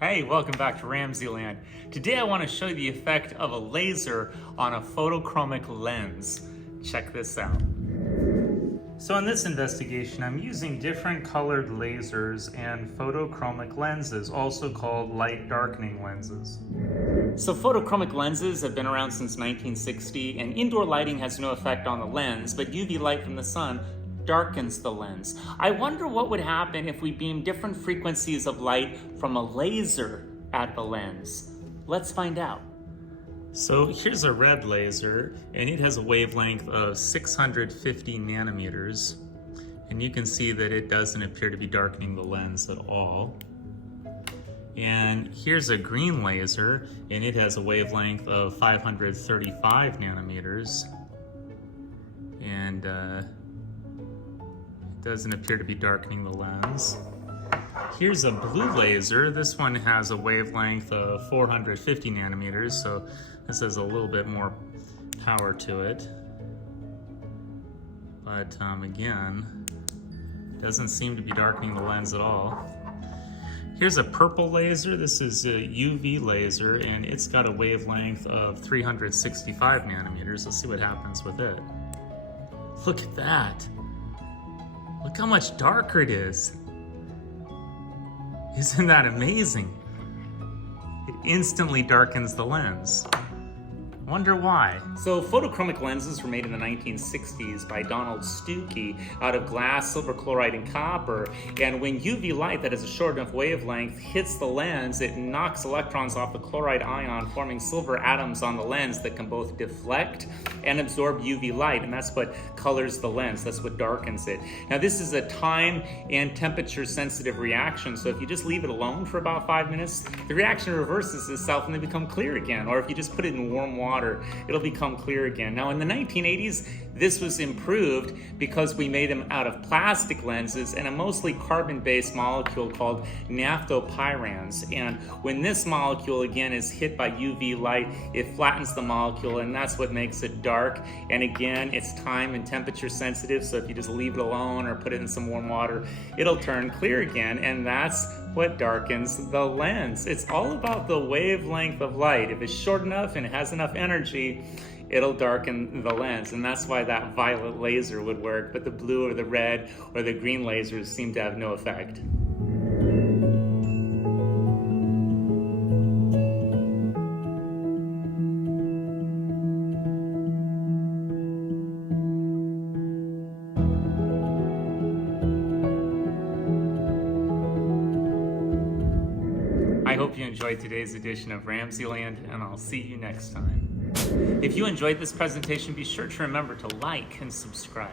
Hey, welcome back to RamZland. Today I want to show you the effect of a laser on a photochromic lens. Check this out. So in this investigation, I'm using different colored lasers and photochromic lenses, also called light darkening lenses. So photochromic lenses have been around since 1960, and indoor lighting has no effect on the lens, but UV light from the sun darkens the lens. I wonder what would happen if we beam different frequencies of light from a laser at the lens. Let's find out. So here's a red laser, and it has a wavelength of 650 nanometers. And you can see that it doesn't appear to be darkening the lens at all. And here's a green laser, and it has a wavelength of 535 nanometers. And doesn't appear to be darkening the lens. Here's a blue laser. This one has a wavelength of 450 nanometers, so this has a little bit more power to it. But again, doesn't seem to be darkening the lens at all. Here's a purple laser. This is a UV laser, and it's got a wavelength of 365 nanometers. Let's see what happens with it. Look at that. Look how much darker it is. Isn't that amazing? It instantly darkens the lens. Wonder why. So photochromic lenses were made in the 1960s by Donald Stuckey out of glass, silver chloride, and copper. And when UV light that has a short enough wavelength hits the lens, it knocks electrons off the chloride ion, forming silver atoms on the lens that can both deflect and absorb UV light. And that's what colors the lens. That's what darkens it. Now this is a time and temperature sensitive reaction. So if you just leave it alone for about 5 minutes, the reaction reverses itself and they become clear again. Or if you just put it in warm water, it'll become clear again. Now in the 1980s, this was improved because we made them out of plastic lenses and a mostly carbon-based molecule called naphthopyrans. And when this molecule again is hit by UV light, it flattens the molecule, and that's what makes it dark. And again, it's time and temperature sensitive, so if you just leave it alone or put it in some warm water, it'll turn clear again, and that's what darkens the lens. It's all about the wavelength of light. If it's short enough and it has enough energy, it'll darken the lens, and that's why that violet laser would work, but the blue or the red or the green lasers seem to have no effect. I hope you enjoyed today's edition of RamZland, and I'll see you next time. If you enjoyed this presentation, be sure to remember to like and subscribe.